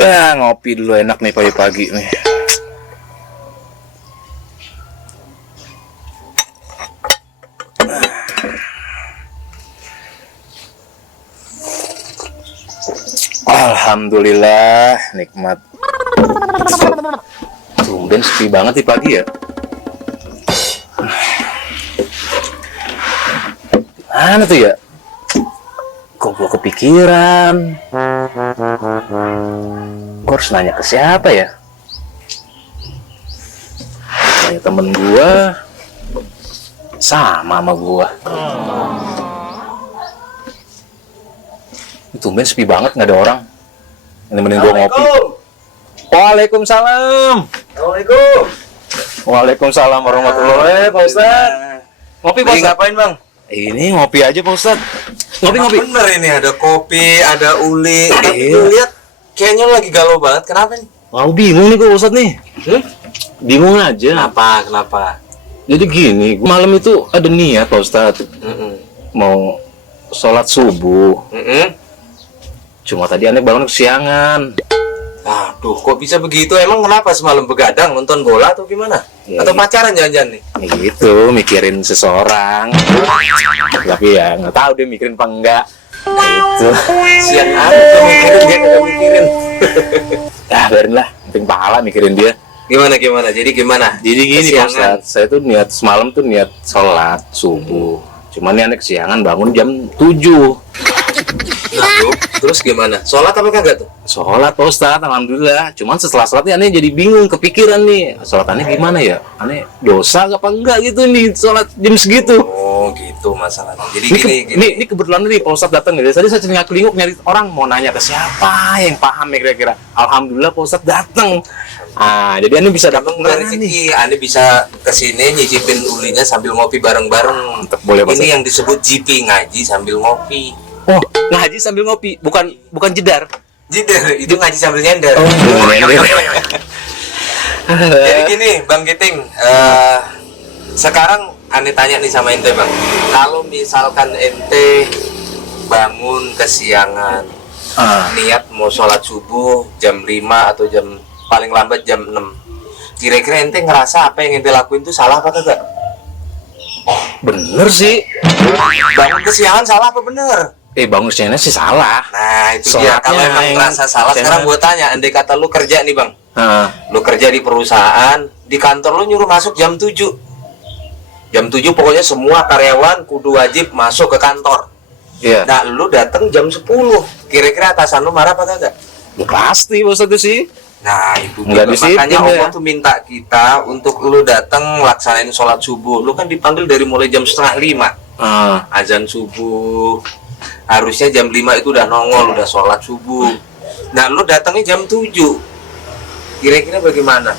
Ngopi dulu enak nih pagi-pagi nih. Alhamdulillah, nikmat. Tumben sepi banget di pagi ya. Mana tuh ya? Kok gua kepikiran? Gua harus nanya ke siapa ya? Nanya temen gua, sama gua. Tumben sepi banget, nggak ada orang. Nemenin gua ngopi. Waalaikumsalam. Assalamualaikum. Waalaikumsalam warahmatullahi wabarakatuh. Pak Ustadz. Ngopi Pak Ustadz. Ngapain bang? Ini ngopi aja Pak Ustadz. Ngopi. Bener ini ada kopi, ada uli. Tapi Iya. lu lihat kayaknya lu lagi galau banget. Kenapa nih? Mau bingung nih Pak Ustadz nih. Bingung aja. Kenapa? Jadi gini, malam itu ada niat Pak Ustadz. Mau sholat subuh. Cuma tadi aneh bangun kesiangan. Aduh, kok bisa begitu? Emang kenapa semalam begadang nonton bola atau gimana? Ya, Atau gitu. pacaran jangan-jangan nih? Ya gitu, mikirin seseorang. Tapi ya nggak tahu dia mikirin apa enggak. Gitu. Siang amat tuh mikirin, dia nggak mikirin. Biarin lah, penting pahala mikirin dia. Gimana? Jadi gimana? Jadi gini Pak Kesiangan. Ustadz, saya tuh niat semalam tuh niat sholat subuh. Cuman nih aneh kesiangan bangun jam 7. Aduh, terus gimana? Sholat apa kagak tuh? Sholat Pak Ustadz, alhamdulillah. Cuman setelah sholat nih aneh jadi bingung, kepikiran nih. Sholat aneh gimana ya? Aneh dosa apa enggak gitu nih sholat jam segitu. Oh gitu masalahnya. Jadi Ini, ini kebetulan nih Pak Ustadz datang nih. Tadi saya celingak-celinguk nyari orang mau nanya ke siapa yang paham ya kira-kira. Alhamdulillah Pak Ustadz datang. Jadi aneh bisa dapat Dari rezeki, Anda bisa kesini nyicipin ulinya sambil ngopi bareng-bareng. Mantap, boleh Pak Ini Ustadz. yang disebut GP, ngaji sambil ngopi. Oh, ngaji sambil ngopi, bukan jedar. Jider, itu ngaji sambil nyender. Oh, Jadi gini, Bang Giting, sekarang Ane tanya nih sama ente Bang, kalau misalkan ente bangun kesiangan, niat mau sholat subuh jam 5 atau jam paling lambat jam 6, kira-kira ente ngerasa apa yang ente lakuin itu salah apa kagak? Bener sih. Bangun kesiangan salah apa bener? Bangun siangnya sih salah. Nah itu Sholatnya dia, kalau emang yang ngerasa salah, siangan. sekarang gue tanya, andai kata lu kerja nih Bang, lu kerja di perusahaan, di kantor lu nyuruh masuk jam 7. Jam 7 pokoknya semua karyawan kudu wajib masuk ke kantor. Iya. Nah, lu datang jam 10. Kira-kira atasan lu marah apa kagak? Ya pasti Pak Ustadz sih. Nah, itu Nggak juga. disiplin Makanya Allah ya. tuh minta kita untuk lu datang laksanain sholat subuh. Lu kan dipanggil dari mulai jam 4:30. Azan subuh. Harusnya jam 5 itu udah nongol, udah sholat subuh. Nah, lu datangnya jam 7. Kira-kira bagaimana?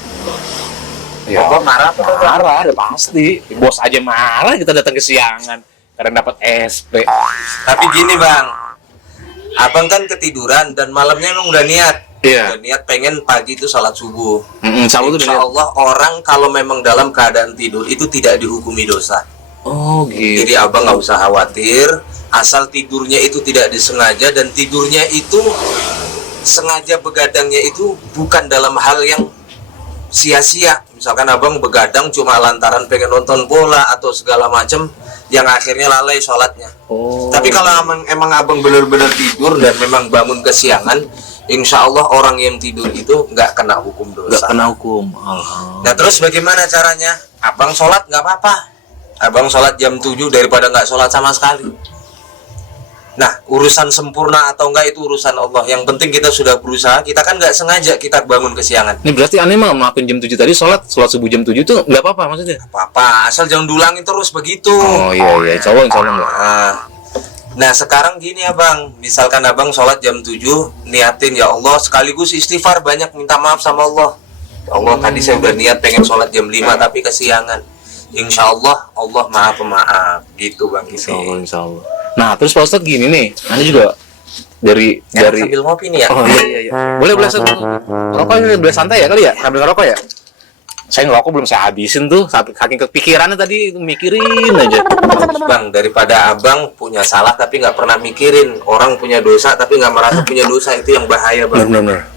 Ya, Bapak marah apa kagak? marah, udah pasti. Bos aja marah kita datang kesiangan karena dapat SP. Tapi gini Bang, abang kan ketiduran dan malamnya emang udah niat. Iya. Udah niat pengen pagi itu sholat subuh. Sama tuh Insya Allah orang kalau memang dalam keadaan tidur itu tidak dihukumi dosa. Oh gitu. Jadi abang nggak usah khawatir, asal tidurnya itu tidak disengaja dan tidurnya itu sengaja begadangnya itu bukan dalam hal yang sia-sia. Misalkan abang begadang cuma lantaran pengen nonton bola atau segala macam, yang akhirnya lalai sholatnya. Tapi kalau emang abang benar-benar tidur dan memang bangun kesiangan, insya Allah orang yang tidur itu nggak kena hukum Nggak dosa. kena hukum. Nah terus bagaimana caranya? Abang sholat nggak apa-apa. Abang sholat jam 7 daripada nggak sholat sama sekali. Nah urusan sempurna atau enggak itu urusan Allah. Yang penting kita sudah berusaha. Kita kan nggak sengaja kita bangun kesiangan. Ini berarti aneh mah ngelakuin jam 7 tadi sholat subuh jam 7 itu nggak apa-apa maksudnya? Apa-apa, asal jangan diulangin terus begitu. Oh iya, insya Allah enggak. Nah sekarang gini abang, misalkan abang sholat jam 7, niatin ya Allah sekaligus istighfar banyak, minta maaf sama Allah. Ya Allah tadi saya udah niat pengen sholat jam 5 tapi kesiangan. Insya Allah Allah maha pemaaf gitu bang. Insya Allah. Nah terus Pak Ustadz gini nih, aneh juga dari Sambil ngopi nih ya. Oh iya. Boleh rokok boleh santai ya kali ya, sambil ngerokok ya. Saya ngerokok belum saya habisin tuh, saking kepikirannya tadi mikirin aja. Bang, daripada abang punya salah tapi nggak pernah mikirin, orang punya dosa tapi nggak merasa punya dosa, itu yang bahaya bang. Benar.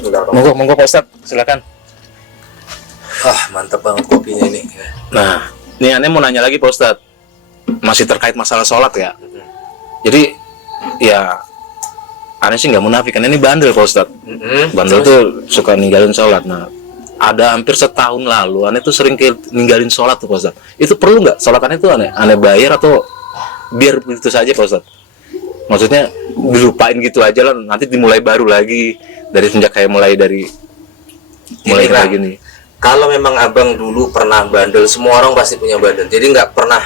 Monggo, monggo Pak Ustadz, silakan. Mantap banget kopinya ini. Nah, ini aneh mau nanya lagi Pak Ustadz, masih terkait masalah sholat ya. Jadi ya aneh sih nggak munafik, kan ini bandel Pak Ustadz. Bandel tuh suka ninggalin sholat. Nah, ada hampir setahun lalu aneh tuh sering ninggalin sholat tuh Pak Ustadz. Itu perlu nggak sholat aneh tuh aneh bayar atau biar begitu saja Pak Ustadz? Maksudnya dilupain gitu aja lah, nanti dimulai baru lagi dari sejak kayak mulai kayak gini. Kalau memang abang dulu pernah bandel, semua orang pasti punya bandel. Jadi nggak pernah,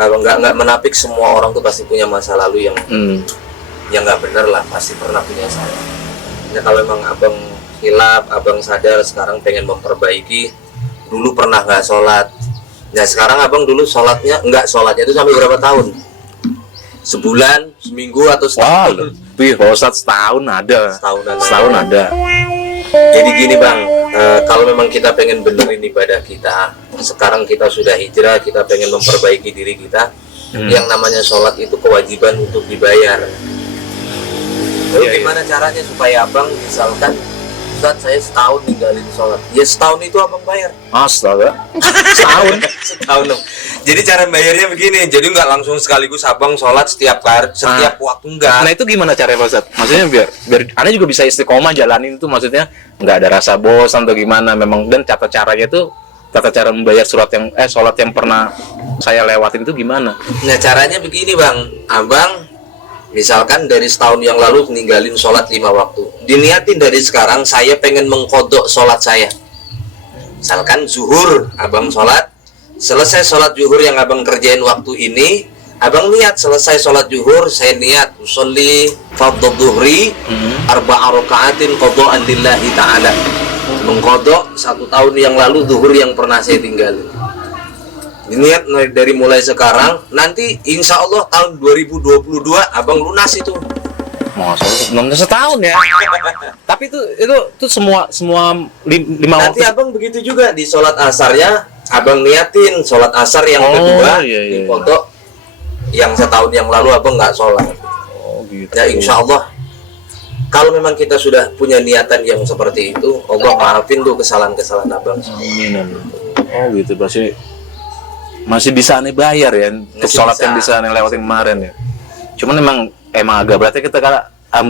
nggak menapik, semua orang tuh pasti punya masa lalu yang nggak benar lah, pasti pernah punya salah. Nah, kalau memang abang hilaf, abang sadar sekarang pengen memperbaiki, dulu pernah nggak sholat. Nah sekarang abang dulu sholatnya itu sampai berapa tahun? Sebulan, seminggu, atau setahun? Wah, lebih Pak Ustadz, setahun ada. Setahun ada. Jadi gini bang, kalau memang kita pengen benerin ibadah kita, sekarang kita sudah hijrah, kita pengen memperbaiki diri kita, yang namanya sholat itu kewajiban untuk dibayar. Lalu gimana caranya supaya abang misalkan, Ustadz saya setahun ninggalin sholat, ya setahun itu abang bayar. Astaga, setahun. Setahun. Jadi cara bayarnya begini, jadi nggak langsung sekaligus abang sholat setiap waktu, enggak. Nah itu gimana caranya Pak Ustadz? Maksudnya biar aneh juga bisa istiqomah jalanin itu, maksudnya nggak ada rasa bosan atau gimana memang, dan tata cara membayar sholat yang pernah saya lewatin itu gimana? Nah caranya begini bang, abang misalkan dari setahun yang lalu ninggalin sholat 5 waktu, diniatin dari sekarang saya pengen mengkodok sholat saya. Misalkan zuhur abang sholat, selesai sholat zuhur yang abang kerjain waktu ini, abang niat selesai sholat zuhur, saya niat usolli fardhu dhuhri arba'a raka'atin qada'an lillahi ta'ala, mengkodok 1 tahun yang lalu zuhur yang pernah saya tinggalin. Niat dari mulai sekarang, nanti insya Allah tahun 2022 abang lunas itu. Belum setahun ya. Tapi itu semua 5 nanti waktu. abang begitu juga di sholat asarnya, abang niatin sholat asar yang kedua di pondok yang setahun yang lalu abang nggak sholat. Gitu. Ya insya Allah kalau memang kita sudah punya niatan yang seperti itu, Allah maafin tuh kesalahan-kesalahan abang. Amin. Oh gitu, masih bisa aneh bayar ya untuk sholat yang bisa aneh lewatin kemarin ya. Cuman emang agak berarti kita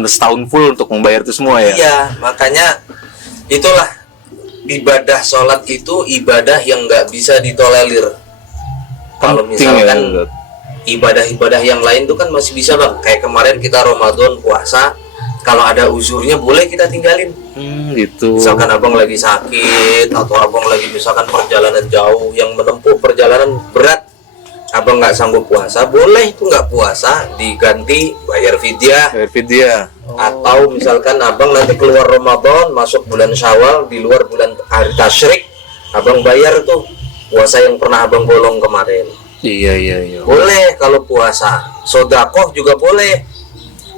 setahun full untuk membayar itu semua ya. Iya, makanya itulah ibadah sholat itu ibadah yang nggak bisa ditolerir. Kalau misalkan ibadah-ibadah yang lain itu kan masih bisa bang, kayak kemarin kita Ramadan puasa, kalau ada uzurnya boleh kita tinggalin. Gitu. Misalkan abang lagi sakit atau abang lagi misalkan perjalanan jauh yang menempuh perjalanan berat, abang nggak sanggup puasa, boleh itu nggak puasa diganti bayar fidyah. Atau misalkan abang nanti keluar Ramadan masuk bulan Syawal, di luar bulan hari tasyrik, abang bayar tuh puasa yang pernah abang bolong kemarin. Iya. Boleh kalau puasa. Sodakoh juga boleh,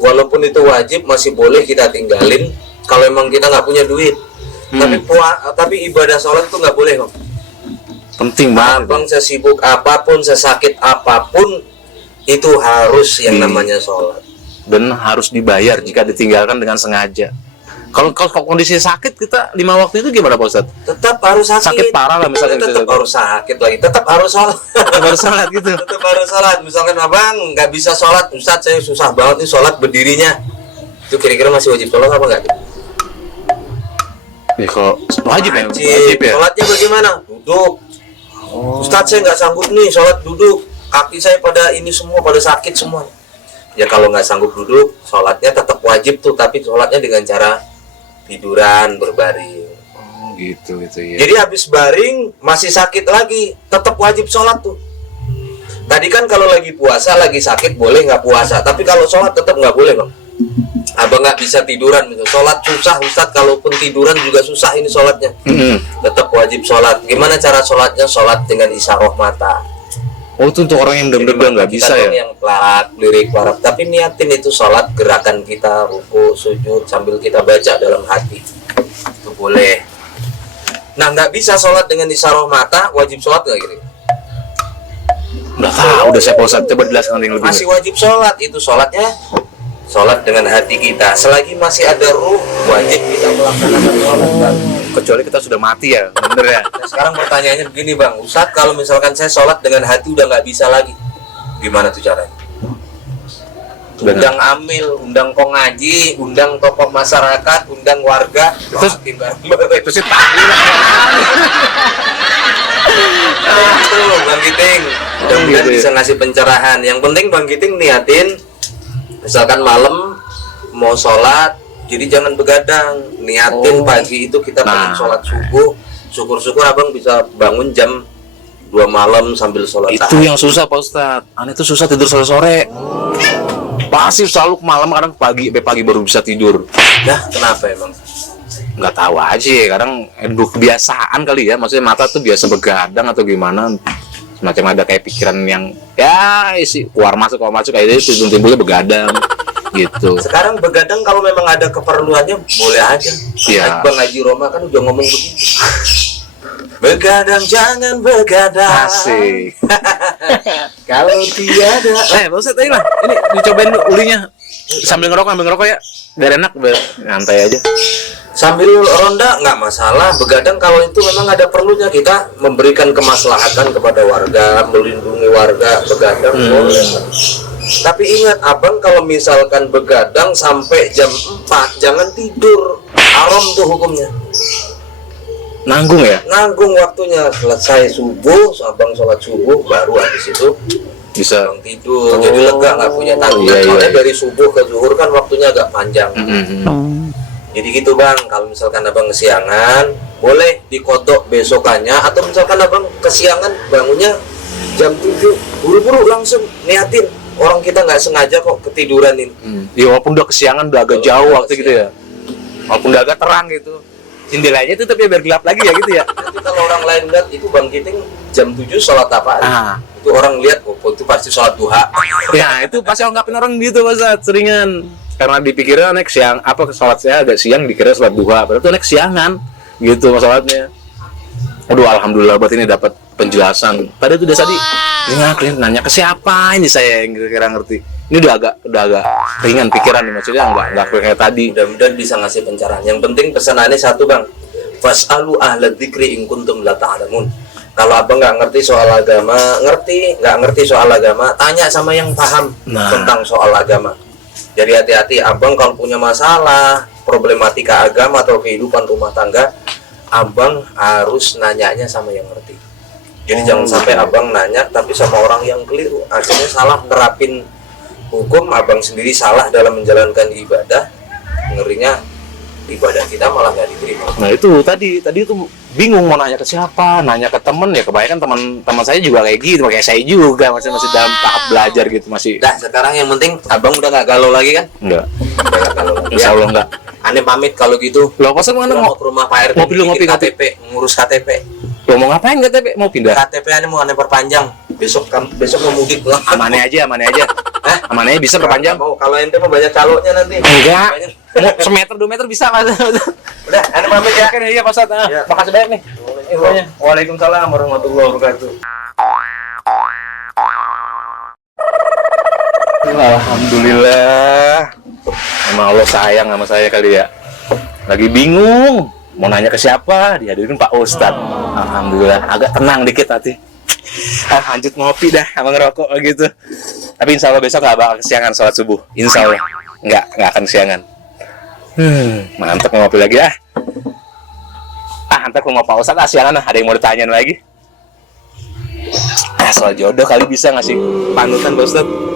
walaupun itu wajib masih boleh kita tinggalin kalau emang kita nggak punya duit. Tapi ibadah sholat tuh nggak boleh bang. Penting banget. Abang sesibuk apapun, sesakit apapun, itu harus yang namanya sholat. Dan harus dibayar jika ditinggalkan dengan sengaja. Kalau kondisi sakit kita 5 waktu itu gimana Pak Ustadz? Tetap harus sakit parah lah misalkan. Tetap harus sakit lagi, tetap harus sholat. Harus sholat gitu. Tetap harus sholat. Misalkan abang nggak bisa sholat, Ustadz saya susah banget nih sholat berdirinya, itu kira-kira masih wajib sholat apa enggak? Ya kalau wajib ya. Sholatnya bagaimana? Duduk. Ustadz saya nggak sanggup nih sholat duduk, kaki saya pada ini semua pada sakit semua. Ya kalau nggak sanggup duduk, sholatnya tetap wajib tuh, tapi sholatnya dengan cara tiduran berbaring. Gitu ya. Jadi habis baring masih sakit lagi, tetap wajib sholat tuh. Tadi kan kalau lagi puasa lagi sakit boleh nggak puasa, tapi kalau sholat tetap nggak boleh bang. Abang nggak bisa tiduran gitu, sholat susah Ustadz, kalaupun tiduran juga susah ini sholatnya. Tetap wajib sholat. Gimana cara sholatnya? Sholat dengan isyarah mata. Oh itu untuk orang yang benar-benar nggak bisa ya? Yang lirik warak, tapi niatin itu sholat, gerakan kita ruku sujud sambil kita baca dalam hati, itu boleh. Nah nggak bisa sholat dengan isyarah mata, wajib sholat nggak gitu? Udah saya pausa, coba jelaskan yang lebih. Masih wajib sholat, itu sholatnya sholat dengan hati kita. Selagi masih ada ruh, wajib kita melaksanakan sholat Bang. Kecuali kita sudah mati ya, bener ya. Nah, sekarang pertanyaannya begini Bang, Ustadz kalau misalkan saya sholat dengan hati udah nggak bisa lagi, gimana tuh caranya? Undang amil, undang kong ngaji, undang tokoh masyarakat, undang warga, Terus bareng-bareng. itu sih tadi Itu Bang Giting, mudah-mudahan gitu ya. bisa ngasih pencerahan. Yang penting Bang Giting niatin, misalkan malam mau sholat, jadi jangan begadang. Niatin pagi itu kita pengen sholat subuh. Syukur-syukur abang bisa bangun jam 2 malam sambil sholat itu tahajud. yang susah Pak Ustadz. Aneh tuh susah tidur sore-sore. Pasti selalu malam, kadang pagi sampai pagi baru bisa tidur. Nah, kenapa emang? Nggak tahu aja ya, kadang kebiasaan kali ya, maksudnya mata tuh biasa begadang atau gimana, semacam ada kayak pikiran yang ya isi keluar masuk kayak itu timbulnya begadang gitu. Sekarang begadang kalau memang ada keperluannya boleh aja. Iya. Bang Haji Roma kan udah ngomong begitu. Begadang jangan begadang. Asik. Kalau tiada. Pak Ustadz, ayo lah, ini dicobain dulu ulinya sambil ngerokok ya, biar enak, biar nyantai aja. Sambil ronda nggak masalah. Begadang kalau itu memang ada perlunya, kita memberikan kemaslahatan kepada warga, melindungi warga, begadang boleh. Tapi ingat abang, kalau misalkan begadang sampai jam 4 jangan tidur, haram tuh hukumnya. Nanggung ya, Nanggung waktunya, selesai subuh abang sholat subuh baru habis itu bisa. abang tidur, jadi lega, nggak punya tanggungan. Iya, iya. Soalnya dari subuh ke zuhur kan waktunya agak panjang. Jadi gitu bang, kalau misalkan abang kesiangan, boleh dikodok besokannya, atau misalkan abang kesiangan bangunnya jam 7, buru-buru langsung niatin. Orang kita nggak sengaja kok ketiduran ini. Ya walaupun udah kesiangan, udah agak jauh waktu gitu ya, walaupun udah agak terang gitu, jendelanya itu tapi biar gelap lagi ya gitu ya. Nanti kalau orang lain lihat itu Bang Giting jam 7 sholat apa? Itu orang lihat, oh itu pasti sholat duha. Ya itu pasti anggapin orang gitu Pak Ustadz, seringan. Karena dipikirnya naik siang, apa sholat saya agak siang dikira sholat duha, padahal itu naik siangan gitu sholatnya. Aduh, alhamdulillah buat ini dapat penjelasan. Tadi itu udah tadi nanya ke siapa ini saya yang kira-kira ngerti. Ini udah agak ringan pikiran nih, maksudnya nggak kayak tadi. Mudah-mudahan bisa ngasih pencerahan. Yang penting pesanannya satu Bang, fas'alu ahla dzikri in kuntum la ta'lamun. Kalau abang nggak ngerti soal agama, nggak ngerti soal agama, tanya sama yang paham tentang soal agama. Jadi hati-hati abang kalau punya masalah, problematika agama atau kehidupan rumah tangga, abang harus nanyanya sama yang ngerti. Jadi jangan sampai abang nanya tapi sama orang yang keliru, akhirnya salah nerapin hukum, abang sendiri salah dalam menjalankan ibadah, ngerinya ibadah kita malah nggak diterima. Nah itu tadi itu bingung mau nanya ke siapa, nanya ke temen ya, kebanyakan teman saya juga kayak gitu, kayak saya juga masih dalam tahap belajar gitu masih. Nah sekarang yang penting abang udah nggak galau lagi kan? Enggak. Udah nggak galau lagi. Insya Allah enggak. Aneh pamit kalau gitu. Lo pasal mana Mau mau? ke rumah Pak RT, Ngopi dulu, bikin ngopi. KTP, ngurus KTP. Lo mau ngapain KTP? Mau pindah? KTP aneh mau aneh perpanjang. Besok mau mudik lah. Amannya aja. Hah? Amannya bisa perpanjang. Mau kalau ente mau banyak calonnya nanti. Enggak. Banyak. Mau semeter 2 meter bisa Mas. Udah, aneh pamit ya. Oke, iya Pak Ustadz. Ya. Makasih banyak nih. Infonya. Waalaikumsalam warahmatullahi wabarakatuh. Alhamdulillah. Emang Allah sayang sama saya kali ya. Lagi bingung mau nanya ke siapa, dihadirin Pak Ustadz. Alhamdulillah, agak tenang dikit hati. Lanjut ngopi dah sama ngerokok gitu. Tapi insya Allah besok gak bakal kesiangan sholat subuh. Insya Allah nggak akan kesiangan. Mantap ngopi lagi ah. Ntar ke rumah Pak Ustadz siangan ada yang mau ditanyain lagi. Soal jodoh kali bisa ngasih panutan Pak Ustadz.